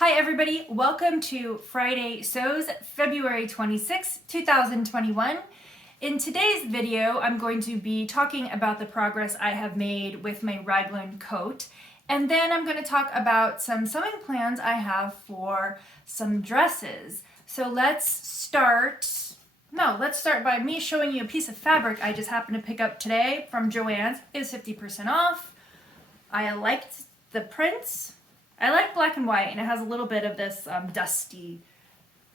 Hi everybody, welcome to Friday Sews, February 26, 2021. In today's video, I'm going to be talking about the progress I have made with my raglan coat, and then I'm going to talk about some sewing plans I have for some dresses. So let's start by me showing you a piece of fabric I just happened to pick up today from Joann's. It's 50% off. I liked the prints. I like black and white, and it has a little bit of this dusty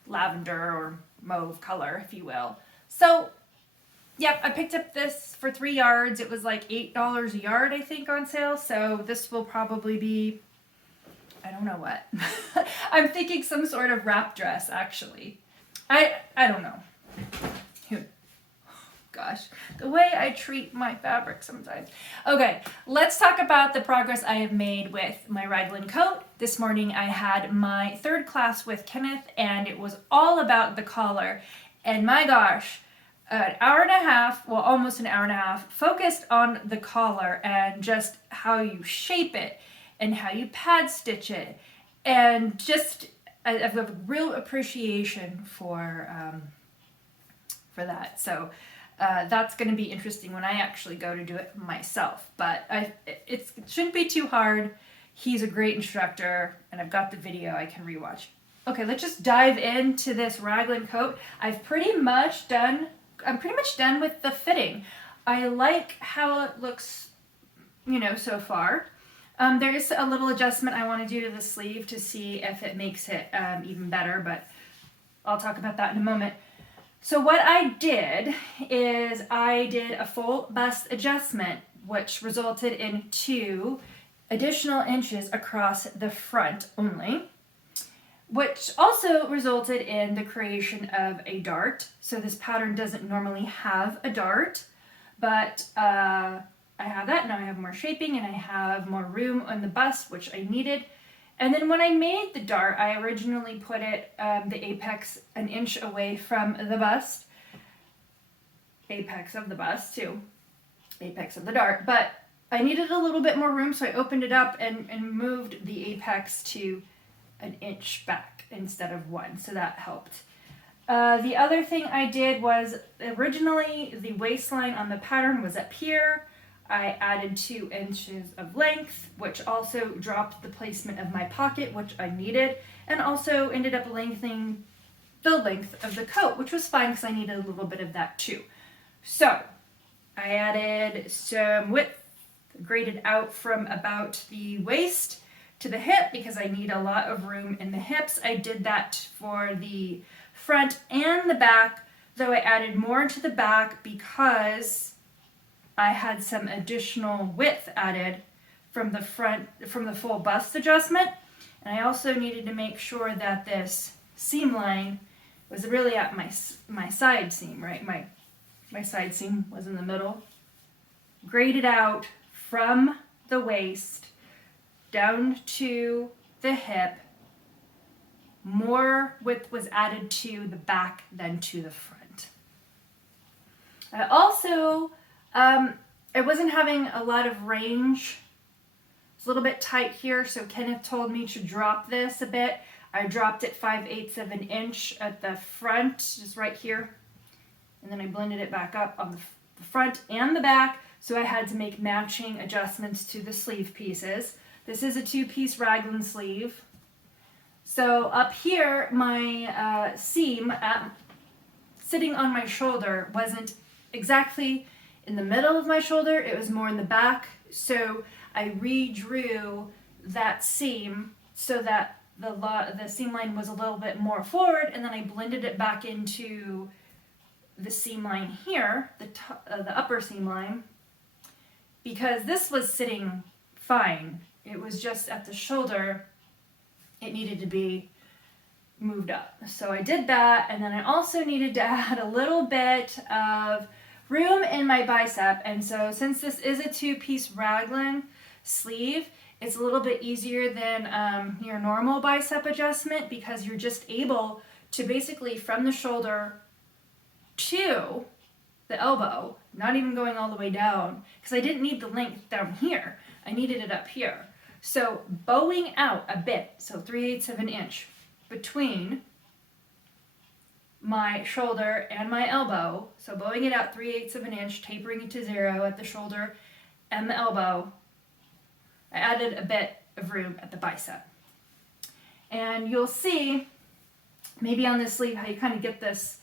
lavender or mauve color, if you will. So, yep, I picked up this for 3 yards. It was like $8 a yard, I think, on sale. So this will probably be, I don't know what. I'm thinking some sort of wrap dress, actually. I don't know. Gosh, the way I treat my fabric sometimes. Okay, let's talk about the progress I have made with my raglan coat. This morning I had my third class with Kenneth, and it was all about the collar. And my gosh, an hour and a half, well, almost an hour and a half, focused on the collar and just how you shape it and how you pad stitch it. And just, I have a real appreciation for that. So that's going to be interesting when I actually go to do it myself. But it shouldn't be too hard. He's a great instructor, and I've got the video I can rewatch. Okay, let's just dive into this raglan coat. I'm pretty much done with the fitting. I like how it looks, so far. There is a little adjustment I want to do to the sleeve to see if it makes it even better, but I'll talk about that in a moment. So what I did is I did a full bust adjustment, which resulted in 2 additional inches across the front only, which also resulted in the creation of a dart. So this pattern doesn't normally have a dart, but I have that. Now I have more shaping and I have more room on the bust, which I needed. And then when I made the dart, I originally put it, the apex, an inch away from the bust. Apex of the bust, too. Apex of the dart. But I needed a little bit more room, so I opened it up and moved the apex to an inch back instead of 1, so that helped. The other thing I did was, originally the waistline on the pattern was up here. I added 2 inches of length, which also dropped the placement of my pocket, which I needed, and also ended up lengthening the length of the coat, which was fine because I needed a little bit of that too. So I added some width, graded out from about the waist to the hip because I need a lot of room in the hips. I did that for the front and the back, though I added more to the back because I had some additional width added from the front, from the full bust adjustment. And I also needed to make sure that this seam line was really at my side seam, right? My side seam was in the middle. Graded out from the waist down to the hip. More width was added to the back than to the front. I also I wasn't having a lot of range. It's a little bit tight here, so Kenneth told me to drop this a bit. I dropped it 5/8 of an inch at the front, just right here. And then I blended it back up on the front and the back, so I had to make matching adjustments to the sleeve pieces. This is a 2-piece raglan sleeve. So up here, my seam sitting on my shoulder wasn't exactly in the middle of my shoulder, it was more in the back, so I redrew that seam so that the seam line was a little bit more forward, and then I blended it back into the seam line here, the upper seam line, because this was sitting fine. It was just at the shoulder, it needed to be moved up. So I did that, and then I also needed to add a little bit of room in my bicep, and so since this is a 2-piece raglan sleeve, it's a little bit easier than your normal bicep adjustment because you're just able to basically from the shoulder to the elbow, not even going all the way down, because I didn't need the length down here, I needed it up here. So bowing out a bit, so 3/8 of an inch between my shoulder and my elbow. So bowing it out 3/8 of an inch, tapering it to 0 at the shoulder and the elbow. I added a bit of room at the bicep. And you'll see maybe on this sleeve how you kind of get this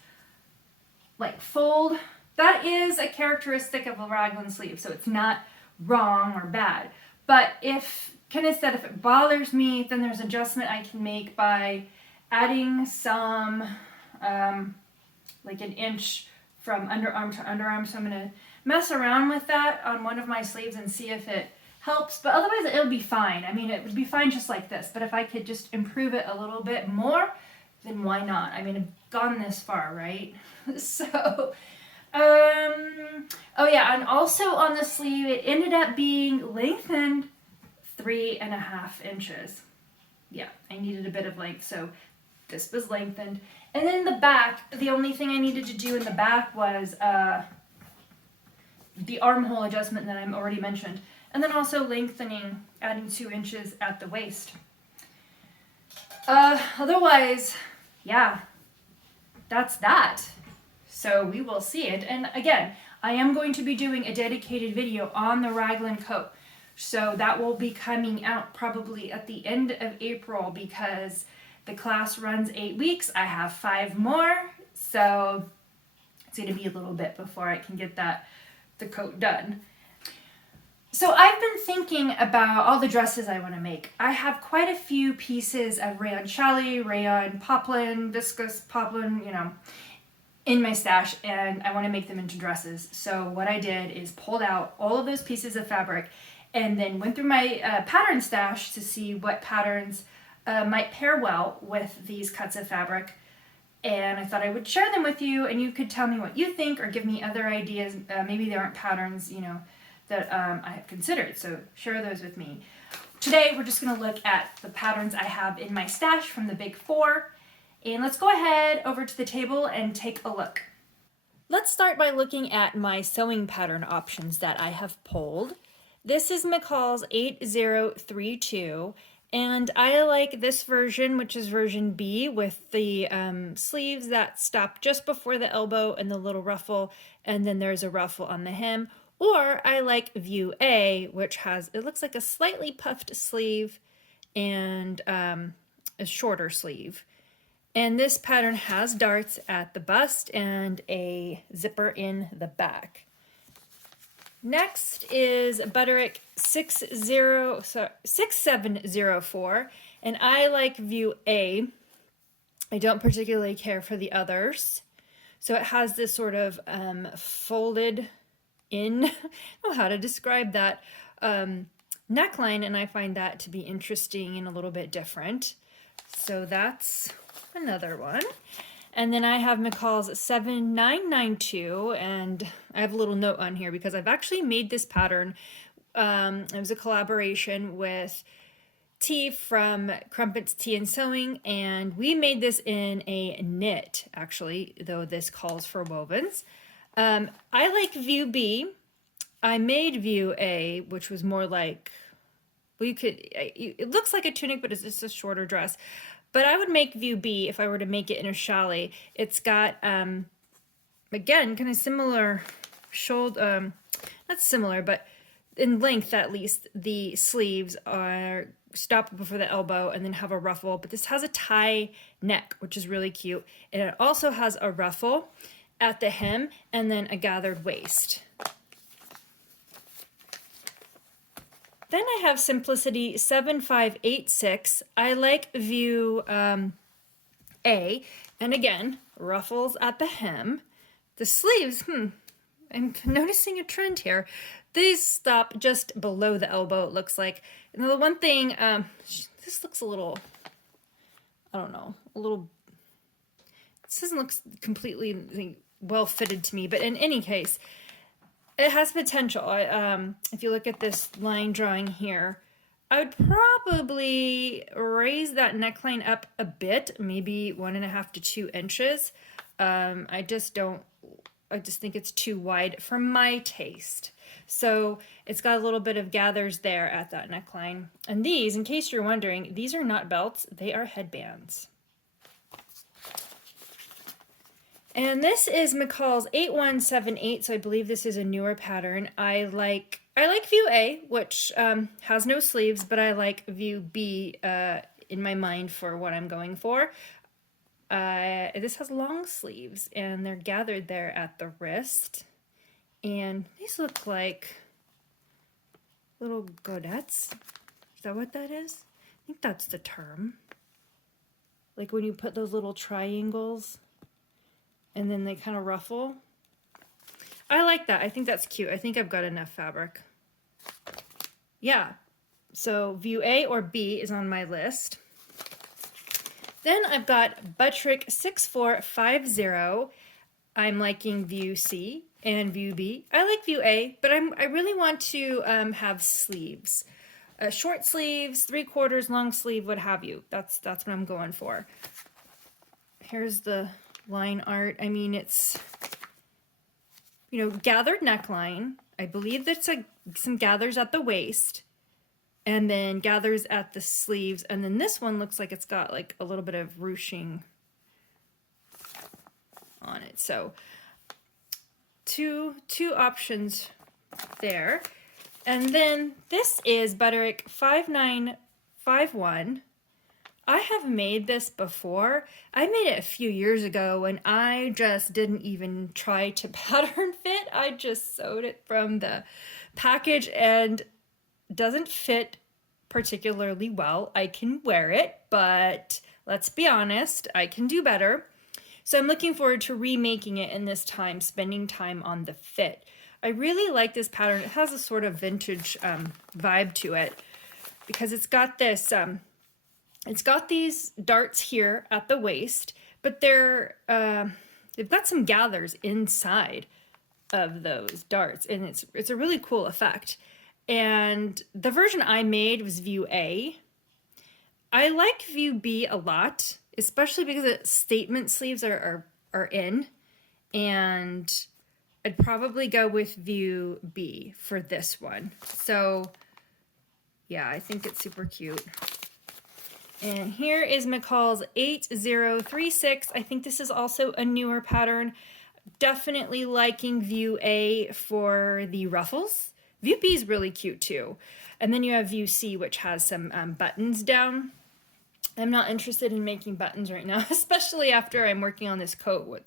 like fold. That is a characteristic of a raglan sleeve, so it's not wrong or bad. But if Kenneth said if it bothers me, then there's adjustment I can make by adding some like an inch from underarm to underarm. So I'm going to mess around with that on one of my sleeves and see if it helps. But otherwise it'll be fine. I mean, it would be fine just like this. But if I could just improve it a little bit more, then why not? I mean, I've gone this far, right? So, oh yeah, and also on the sleeve, it ended up being lengthened 3.5 inches. Yeah, I needed a bit of length, so this was lengthened. And then in the back, the only thing I needed to do in the back was the armhole adjustment that I already mentioned. And then also lengthening, adding 2 inches at the waist. Otherwise, yeah, that's that. So we will see it. And again, I am going to be doing a dedicated video on the raglan coat. So that will be coming out probably at the end of April because the class runs 8 weeks. I have 5 more. So it's going to be a little bit before I can get the coat done. So I've been thinking about all the dresses I want to make. I have quite a few pieces of rayon challis, rayon poplin, viscose poplin, in my stash, and I want to make them into dresses. So what I did is pulled out all of those pieces of fabric and then went through my pattern stash to see what patterns might pair well with these cuts of fabric. And I thought I would share them with you and you could tell me what you think or give me other ideas. Maybe there aren't patterns, that I have considered. So share those with me. Today, we're just going to look at the patterns I have in my stash from the Big Four. And let's go ahead over to the table and take a look. Let's start by looking at my sewing pattern options that I have pulled. This is McCall's 8032, and I like this version, which is version B, with the sleeves that stop just before the elbow and the little ruffle, and then there's a ruffle on the hem. Or I like Vue A, which has, it looks like a slightly puffed sleeve and a shorter sleeve. And this pattern has darts at the bust and a zipper in the back. Next is Butterick 6704, and I like Vue A. I don't particularly care for the others. So it has this sort of folded in, I don't know how to describe that, neckline, and I find that to be interesting and a little bit different. So that's another one. And then I have McCall's 7992, and I have a little note on here because I've actually made this pattern. It was a collaboration with T from Crumpets Tea and Sewing, and we made this in a knit, actually, though this calls for wovens. I like Vue B. I made Vue A, which was more like, well, it looks like a tunic, but it's just a shorter dress. But I would make Vue B if I were to make it in a challis. It's got, again, kind of similar shoulder, not similar, but in length at least, the sleeves are stopped before the elbow and then have a ruffle. But this has a tie neck, which is really cute. And it also has a ruffle at the hem and then a gathered waist. Then I have Simplicity 7586. I like Vue A, and again, ruffles at the hem. The sleeves, I'm noticing a trend here. These stop just below the elbow, it looks like. And the one thing, this looks a little, I don't know, this doesn't look completely well fitted to me, but in any case, it has potential. If you look at this line drawing here, I would probably raise that neckline up a bit, maybe 1.5 to 2 inches. I just think it's too wide for my taste. So it's got a little bit of gathers there at that neckline. And these, in case you're wondering, these are not belts, they are headbands. And this is McCall's 8178, so I believe this is a newer pattern. I like Vue A, which has no sleeves, but I like Vue B in my mind for what I'm going for. This has long sleeves, and they're gathered there at the wrist. And these look like little godettes. Is that what that is? I think that's the term. Like when you put those little triangles and then they kind of ruffle. I like that. I think that's cute. I think I've got enough fabric. Yeah. So Vue A or B is on my list. Then I've got Buttrick 6450. I'm liking Vue C and Vue B. I like Vue A, but I really want to have sleeves. Short sleeves, 3/4, long sleeve, what have you. That's what I'm going for. Here's the line art. I mean, it's, gathered neckline. I believe there's some gathers at the waist and then gathers at the sleeves. And then this one looks like it's got like a little bit of ruching on it. So two options there. And then this is Buttrick 5951. I have made this before. I made it a few years ago and I just didn't even try to pattern fit. I just sewed it from the package and doesn't fit particularly well. I can wear it, but let's be honest, I can do better. So I'm looking forward to remaking it in this time, spending time on the fit. I really like this pattern. It has a sort of vintage vibe to it because it's got this... It's got these darts here at the waist, but they've got some gathers inside of those darts, and it's a really cool effect. And the version I made was Vue A. I like Vue B a lot, especially because the statement sleeves are in, and I'd probably go with Vue B for this one. So yeah, I think it's super cute. And here is McCall's 8036. I think this is also a newer pattern. Definitely liking Vue A for the ruffles. Vue B is really cute too. And then you have Vue C, which has some buttons down. I'm not interested in making buttons right now, especially after I'm working on this coat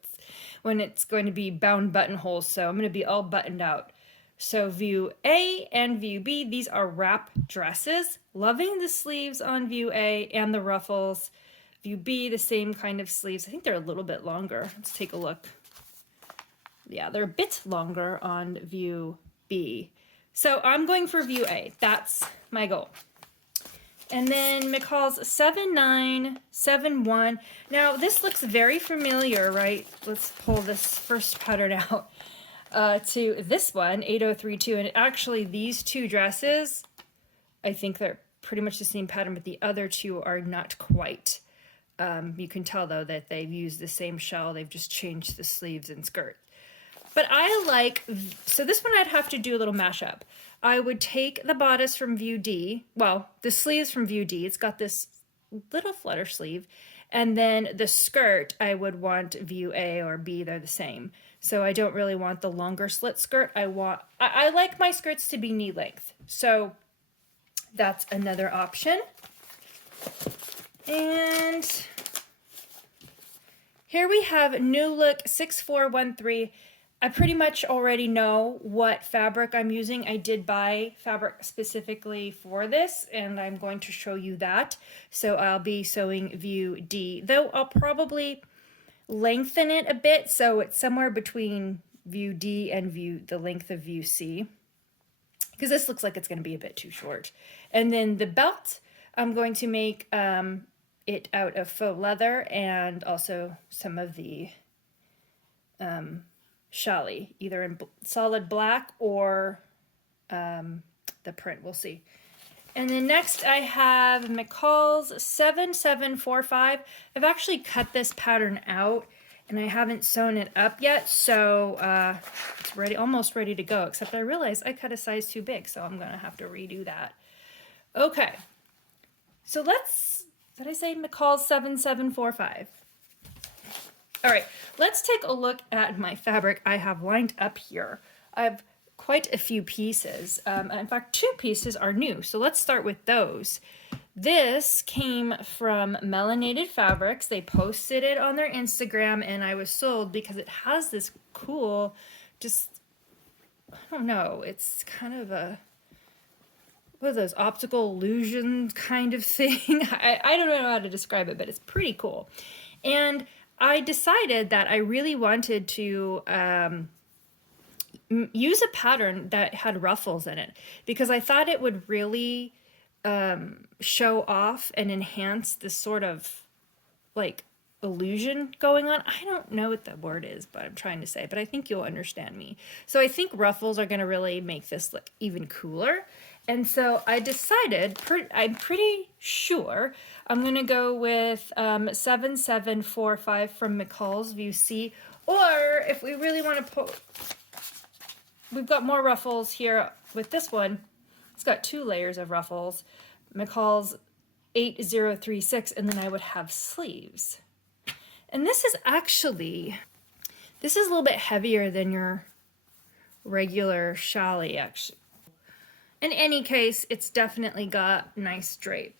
when it's going to be bound buttonholes. So I'm going to be all buttoned out. So Vue A and Vue B, these are wrap dresses. Loving the sleeves on Vue A and the ruffles. Vue B, the same kind of sleeves. I think they're a little bit longer. Let's take a look. Yeah, they're a bit longer on Vue B. So I'm going for Vue A. That's my goal. And then McCall's 7971. Now this looks very familiar, right? Let's pull this first pattern out. To this one, 8032, and actually these two dresses, I think they're pretty much the same pattern, but the other two are not quite. You can tell though that they've used the same shell, they've just changed the sleeves and skirt. But I like, so this one I'd have to do a little mashup. I would take the bodice from Vue D, well, the sleeves from Vue D, it's got this little flutter sleeve, and then the skirt, I would want Vue A or B, they're the same. So I don't really want the longer slit skirt. I like my skirts to be knee length. So that's another option. And here we have New Look 6413. I pretty much already know what fabric I'm using. I did buy fabric specifically for this, and I'm going to show you that. So I'll be sewing Vue D, though I'll probably lengthen it a bit, so it's somewhere between Vue D and the length of Vue C, because this looks like it's going to be a bit too short. And then the belt, I'm going to make it out of faux leather and also some of the challis, either in solid black or the print, we'll see. And then next I have McCall's 7745. I've actually cut this pattern out and I haven't sewn it up yet, so it's ready, almost ready to go, except I realized I cut a size too big, so I'm gonna have to redo that. Okay, so did I say McCall's 7745? All right, let's take a look at my fabric I have lined up here. I have quite a few pieces. In fact, 2 pieces are new, so let's start with those. This came from Melanated Fabrics. They posted it on their Instagram, and I was sold because it has this cool, just, I don't know, it's kind of a, what are those, optical illusion kind of thing? I don't know how to describe it, but it's pretty cool. And I decided that I really wanted to use a pattern that had ruffles in it, because I thought it would really show off and enhance this sort of like illusion going on. I don't know what the word is, but I'm trying to say, but I think you'll understand me. So I think ruffles are going to really make this look even cooler. And so I decided, I'm pretty sure I'm going to go with 7745 from McCall's Vue C, or if we really want to we've got more ruffles here with this one. It's got 2 layers of ruffles. McCall's 8036, and then I would have sleeves. And this is a little bit heavier than your regular challis, actually. In any case, it's definitely got nice drape,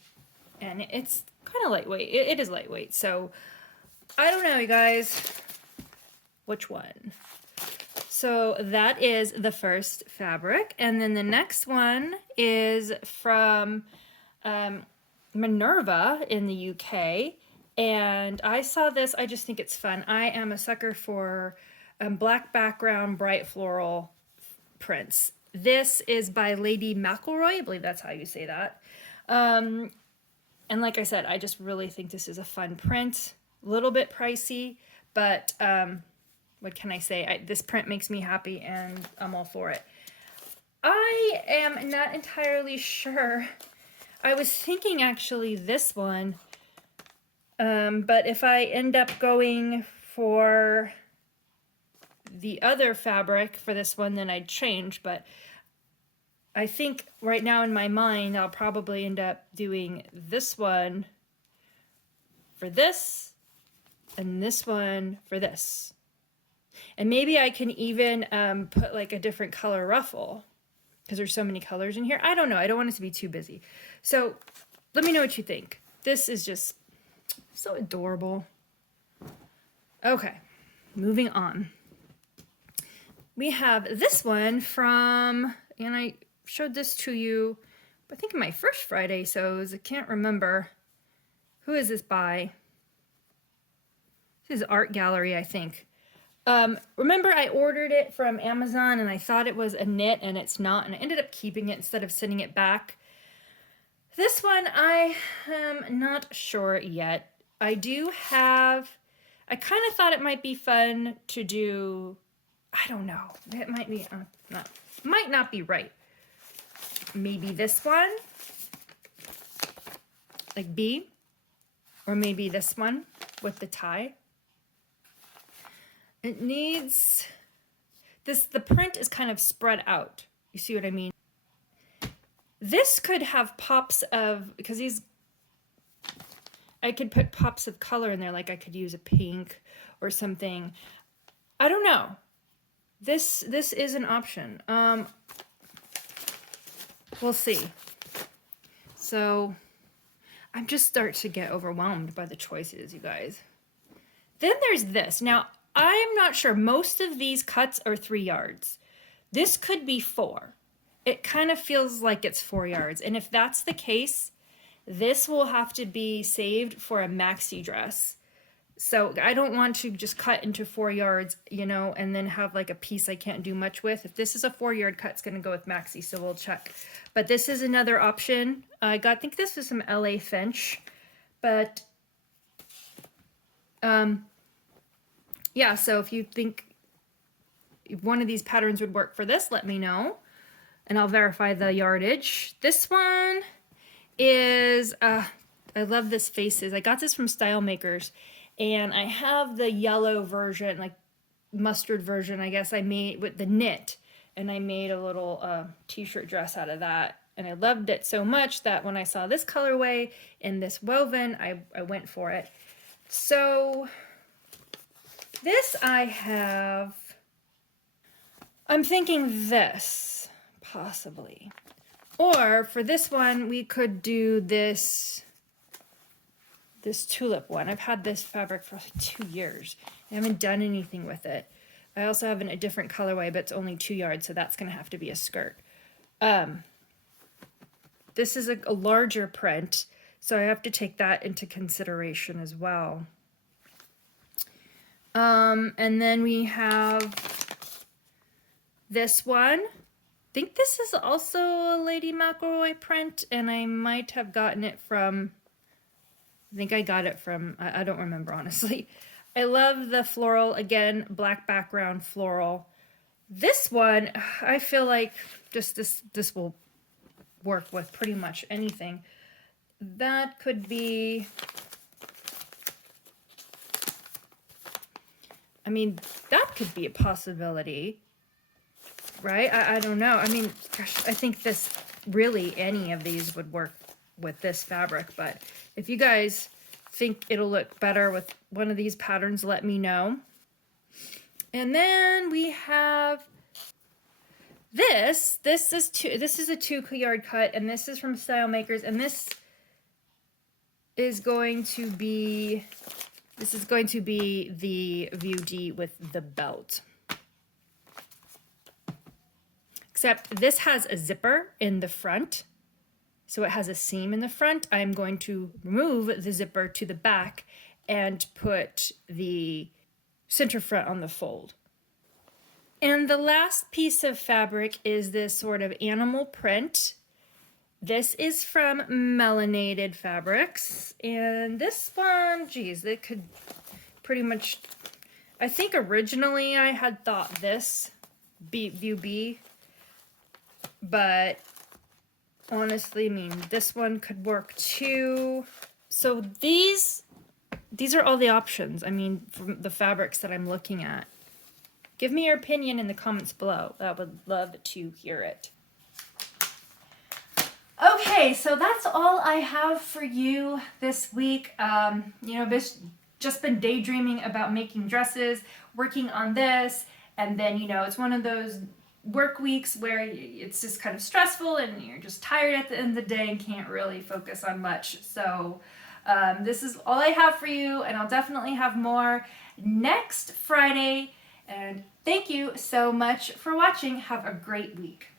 and it's kind of lightweight. It is lightweight, so I don't know, you guys, which one. So that is the first fabric, and then the next one is from Minerva in the UK, and I saw this. I just think it's fun. I am a sucker for black background, bright floral prints. This is by Lady McElroy. I believe that's how you say that. And like I said, I just really think this is a fun print. A little bit pricey, but what can I say? This print makes me happy, and I'm all for it. I am not entirely sure. I was thinking actually this one, but if I end up going for the other fabric for this one, then I'd change. But I think right now in my mind, I'll probably end up doing this one for this, and this one for this. And maybe I can even put like a different color ruffle, because there's so many colors in here. I don't know. I don't want it to be too busy. So let me know what you think. This is just so adorable. Okay, moving on. We have this one from, and I showed this to you, I think in my first Friday sews. I can't remember. Who is this by? This is Art Gallery, I think. Remember I ordered it from Amazon and I thought it was a knit, and it's not, and I ended up keeping it instead of sending it back. This one I am not sure yet. I kind of thought it might be fun to do, I don't know, it might be might not be right. Maybe this one, like B, or maybe this one with the tie. It needs the print is kind of spread out. You see what I mean? This could have pops of, because I could put pops of color in there, like I could use a pink or something. I don't know. This is an option. We'll see. So I'm just starting to get overwhelmed by the choices, you guys. Then there's this. Now, I'm not sure. Most of these cuts are 3 yards. This could be 4. It kind of feels like it's 4 yards. And if that's the case, this will have to be saved for a maxi dress. So I don't want to just cut into 4 yards, you know, and then have like a piece I can't do much with. If this is a 4-yard cut, it's going to go with maxi, so we'll check. But this is another option. I think this is some LA Finch, but yeah, so if you think one of these patterns would work for this, let me know, and I'll verify the yardage. This one is, I love this Faces. I got this from Style Makers, And I have the yellow version, like mustard version, I guess I made with the knit. And I made a little t-shirt dress out of that. And I loved it so much that when I saw this colorway in this woven, I went for it. So this I have, I'm thinking this, possibly. Or for this one, we could do this tulip one. I've had this fabric for like 2 years. I haven't done anything with it. I also have a different colorway, but it's only 2 yards, so that's gonna have to be a skirt. This is a larger print, so I have to take that into consideration as well. And then we have this one. I think this is also a Lady McElroy print, and I might have gotten it from, I think I got it from, I don't remember honestly. I love the floral, again, black background floral. This one, I feel like just this will work with pretty much anything. That could be, I mean, that could be a possibility, right? I don't know. I mean, gosh, I think this, really any of these would work with this fabric, but if you guys think it'll look better with one of these patterns, let me know. And then we have this is a 2 yard cut, and this is from Style Makers, and this is going to be the Vue D with the belt. Except this has a zipper in the front, so it has a seam in the front. I'm going to remove the zipper to the back and put the center front on the fold. And the last piece of fabric is this sort of animal print. This is from Melanated Fabrics, and this one, geez, it could pretty much, I think originally I had thought this Vue B, but honestly, I mean, this one could work too. So these are all the options, I mean, from the fabrics that I'm looking at. Give me your opinion in the comments below. I would love to hear it. Okay, so that's all I have for you this week. You know, just been daydreaming about making dresses, working on this, and then, you know, it's one of those work weeks where it's just kind of stressful and you're just tired at the end of the day and can't really focus on much. So this is all I have for you, and I'll definitely have more next Friday. And thank you so much for watching. Have a great week.